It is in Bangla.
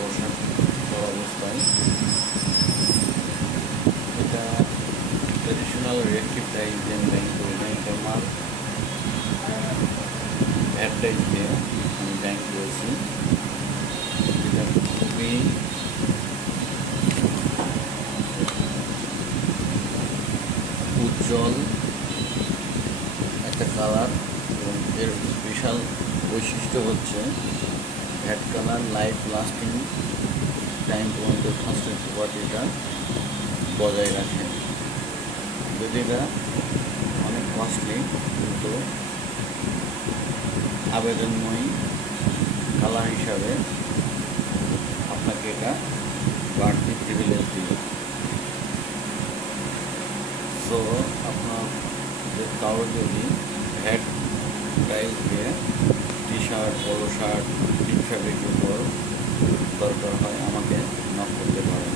পলো শার্ট পরা অবস্থায়। এটা ট্রেডিশনাল রিয়েক্টিভ টাইপ দিয়ে আমি ব্যাং করি না, এটা মাল অ্যাডভার্টাইজ দিয়ে আমি ব্যাং করেছি। এটা খুবই উজ্জ্বল একটা কালার এবং এর স্পেশাল বৈশিষ্ট্য হচ্ছে had colour life lasting time পর্যন্ত ফাস্টের প্রপার্টিটা বজায় রাখে। যদি এটা অনেক কস্টলি কিন্তু আবেদনময়ী কালার হিসাবে আপনাকে এটা বাড়তি প্রিভিলেজ দিবে। সো আপনার কারো যদি হ্যাড প্রাইস দিয়ে T shirt polo shirt deep ফ্যাব্রিকের উপর দরকার হয় আমাকে নক করতে পারেন।